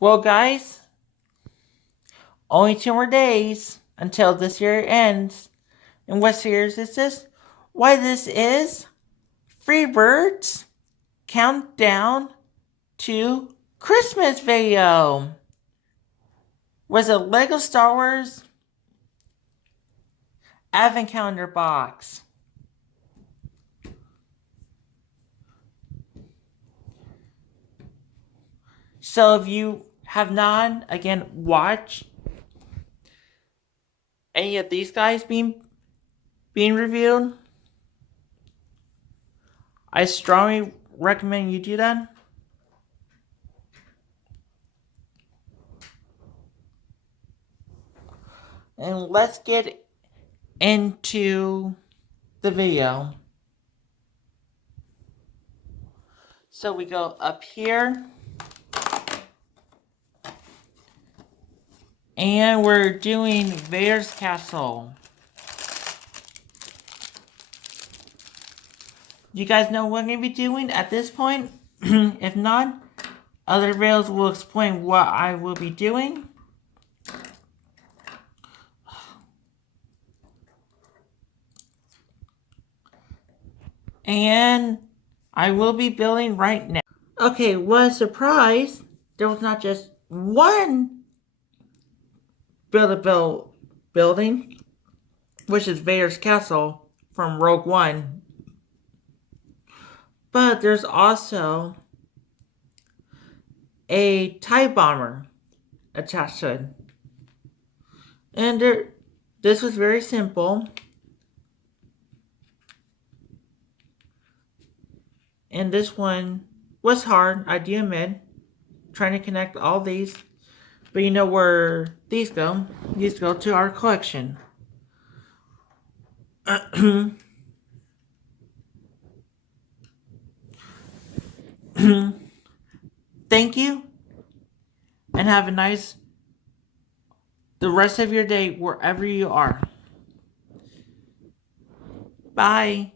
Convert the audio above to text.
Well, guys, only 2 more days until this year ends. And what series is this? Why, this is Freebird's Countdown to Christmas video. Was a Lego Star Wars Advent Calendar box. So if you have not, again, watched any of these guys being reviewed, I strongly recommend you do that. And let's get into the video. So we go up here. And we're doing Vader's Castle. You guys know what I'm going to be doing at this point? If not, other videos will explain what I will be doing. And I will be building right now. Okay, what a surprise. There was not just one building, which is Vader's Castle from Rogue One. But there's also a TIE bomber attached to it. And this was very simple. And this one was hard, I do admit, trying to connect all these. But you know where these go? These go to our collection. Thank you, and have a nice the rest of your day wherever you are. Bye.